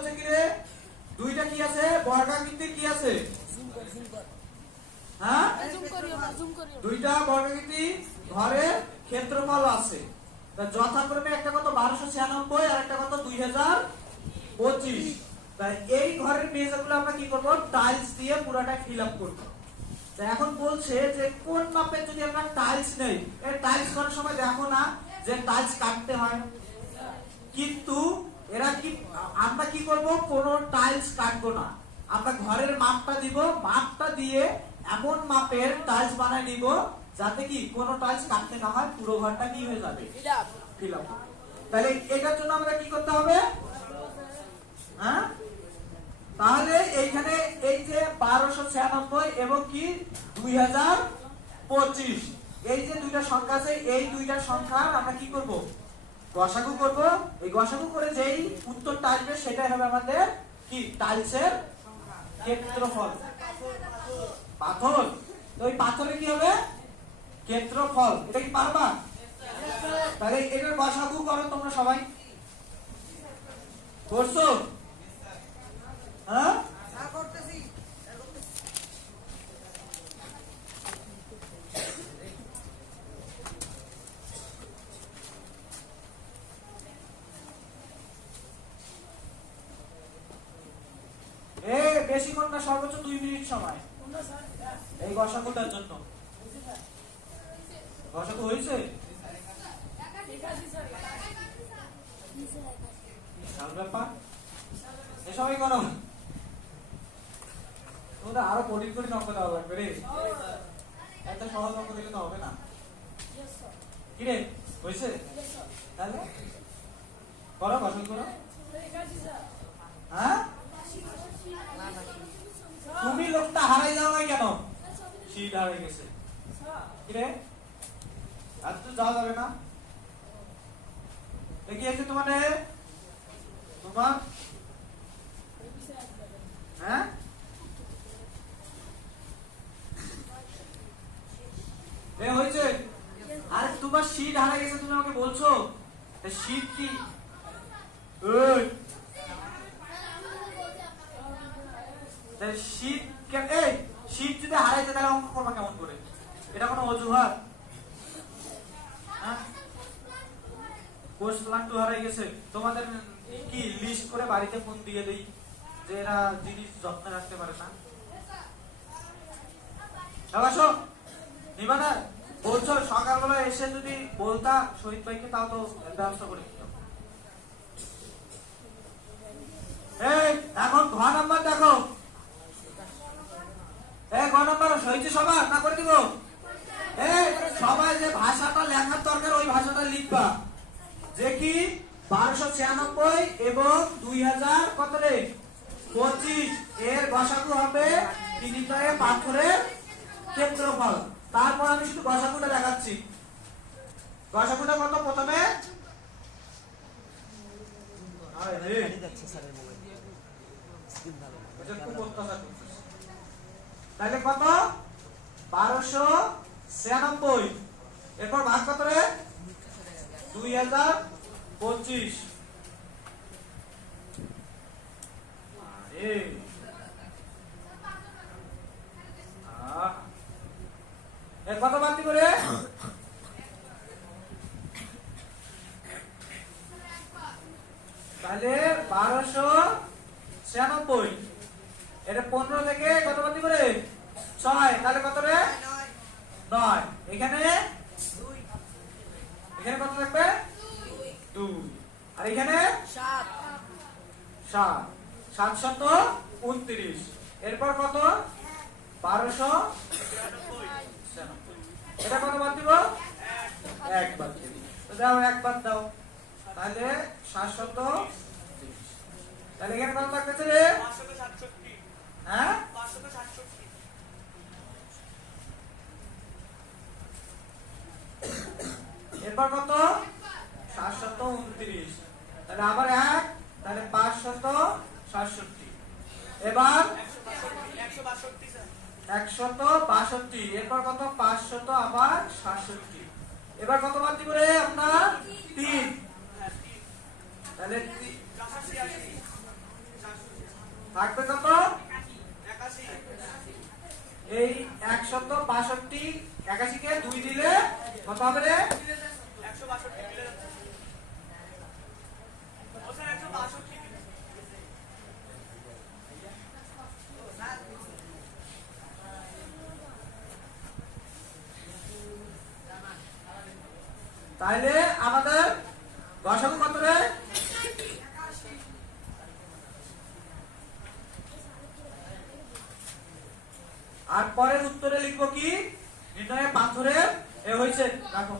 বলছে কি রে দুইটা কি আছে? বর্গাকৃতির কি আছে? হ্যাঁ। দুইটা বর্গাকৃতি ঘরে ক্ষেত্রফল আছে। যথাক্রমে একটা কত? বারোশো ছিয়ানব্বই আর একটা কত? দুই হাজার পঁচিশ। তাই এই ঘরের মেজাগুলো আমরা কি করব? টাইলস দিয়ে পুরাটা ফিল আপ করব। এখন বলছে যে কোন মাপের যদি আমরা টাইলস নেই এই টাইলস করার সময় দেখো না যে টাইলস কাটতে হয়। কিন্তু এরা কি করব, কোন টাইলস কাটবো না। আমরা ঘরের মাপটা দিব, মাপটা দিয়ে এমন মাপের টাইলস বানাই নিব, যাতে কি কোন টাইলস কাটতে না হয়, পুরো ঘরটা কি হয়ে যাবে। তাহলে এটার জন্য আমরা কি করতে হবে? হ্যাঁ? তাহলে এইখানে এই যে বারোশো ছিয়ানব্বই এবং কি দুই হাজার পঁচিশ। এই যে দুইটা সংখ্যা আছে, এই দুইটা সংখ্যা আমরা কি করব? গসাগু করব। এই গসাগু করে যেই উত্তরটা আসবে, সেটাই হবে আমাদের কি? টাইলসের ক্ষেত্রফল। পাথর। ওই পাথরে কি হবে? ক্ষেত্রফল। এটা কি পারবা? তাহলে এটার গসাগু করো তোমরা সবাই। করছ? হ্যাঁ? বেশিক্ষণ না, সর্বোচ্চ দুই মিনিট সময়। এই গসাগুটার জন্য। গসাগু হয়েছে? ব্যাপার। সবাই করো। তোমাদের আরও কঠিন কঠিন অঙ্ক দেওয়া লাগবে রে। এত সহজ অঙ্ক দিলে তো হবে না। কি রে? হয়েছে? তাহলে? করো গসাগু করো। হ্যাঁ? তুমি লোকটা হারাই যাও না কেন? সিট হারাই গেছে। কি রে? আর তো যাওয়া যাবে না। দেখি আছে তোমাদের তোমার? হ্যাঁ? এ হয়েছে? আরে তোমার সিট হারা গেছে তুমি আমাকে বলছো? সিট কি? ওই তাহলে শীত এই, শীত যদি হারাইছে তাহলে অঙ্ক করবা কেমন করে? এটা কোনো অজুহাত? কোর্স প্ল্যান টু হারাই গেছে। তোমাদের কি লিস্ট করে বাড়িতে ফোন দিয়ে দেই? যে এরা জিনিস যত্নে রাখতে পারে না। আসো। নিবা না বলছো সকালবেলা এসে যদি বলতা শহীদ ভাইকে, তাও তো ব্যবস্থা করে দিতাম এই এখন ঘ নাম্বার দেখো এ গ নম্বর হয়েছে সবার না করে দিব এ সবাই যে ভাষাটা লেখার দরকার ওই ভাষাটা লিখবা যে কি বারোশো ছিয়ানব্বই এবং দুই হাজার কত পঁচিশ। এর গসাগু হবে তিনিটায় পাথরের ক্ষেত্রফল। তারপর আমি শুধু গসাগুটা দেখাচ্ছি। গসাগুটা কত প্রথমে। তাহলে কত? বারোশো ছিয়ানব্বই। এরপর ভাগ কত রে? দুই হাজার পঁচিশ। কত তাহলে বারোশো ছিয়ানব্বই। এটা পনেরো থেকে কত বাদ দিব রে ছয়। তাহলে কত রে? নয়। এখানে এখানে কত থাকবে? দুই। আর এখানে? সাত। সাত। সাতশত উনত্রিশ। এরপর কত? বারোশো এটা কত বাদ দিব? এক বাদ দিব। তো দাও এক বাদ দাও। তাহলে সাতশত তাহলে এখানে কত থাকতেছে রে? হ্যাঁ? এরপর কত? সাতশত উনত্রিশ। তাহলে আবার এক, তাহলে পাঁচশত সাতষট্টি। এবার একশত বাষট্টি। এরপর কত? পাঁচশত আবার সাতষট্টি। এবার কত বাদ দিব রে আপনার তিন। তাহলে থাকবে কত? এই একশত বাষট্টি। একাশিকে দুই দিলে কত হবে রে? তাইলে আমাদের দশক কত রে আর পরের উত্তরে লিখব কি? নির্ণয়ে পাথরের এ হয়েছে দেখো।